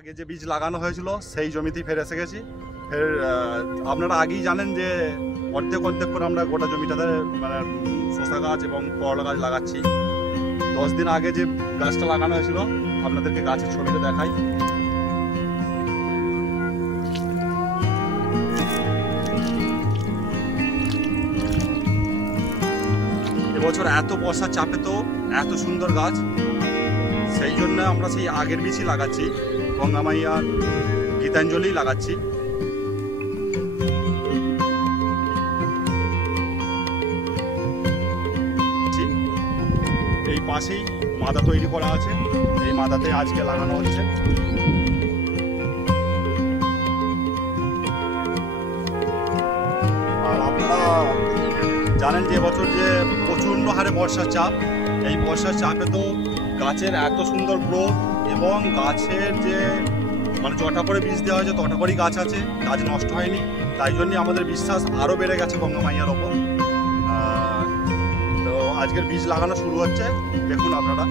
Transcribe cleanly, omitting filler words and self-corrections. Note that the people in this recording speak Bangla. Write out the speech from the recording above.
আগে যে বীজ লাগানো হয়েছিল সেই জমিতেই ফের এসে গেছি। ফের আপনারা আগেই জানেন যে অর্ধেক করে আমরা গোটা জমিটাতে মানে শসা গাছ এবং করলা গাছ লাগাচ্ছি। 10 দিন আগে যে গাছটা লাগানো হয়েছিল আপনাদেরকে গাছের ছবিটা দেখাই। এবছর এত বর্ষার চাপে তো এত সুন্দর গাছ, সেই জন্য আমরা সেই আগের বীজই লাগাচ্ছি, গঙ্গামাইয়া গীতাঞ্জলি লাগাচ্ছি। এই পাশেই মাদা তৈরি করা আছে, এই মাদাতে আজকে লাগানো হচ্ছে। আর আপনারা জানেন যে এবছর যে প্রচণ্ড হারে বর্ষার চাপ, এই বর্ষার চাপে তো গাছের এত সুন্দর গ্রোথ এবং গাছের যে মানে যটা করে বীজ দেওয়া হয়েছে তটা করেই গাছ আছে, গাছ নষ্ট হয়নি। তাই জন্যই আমাদের বিশ্বাস আরও বেড়ে গেছে গঙ্গামাইয়ার ওপর। তো আজকের বীজ লাগানো শুরু হচ্ছে, দেখুন আপনারা।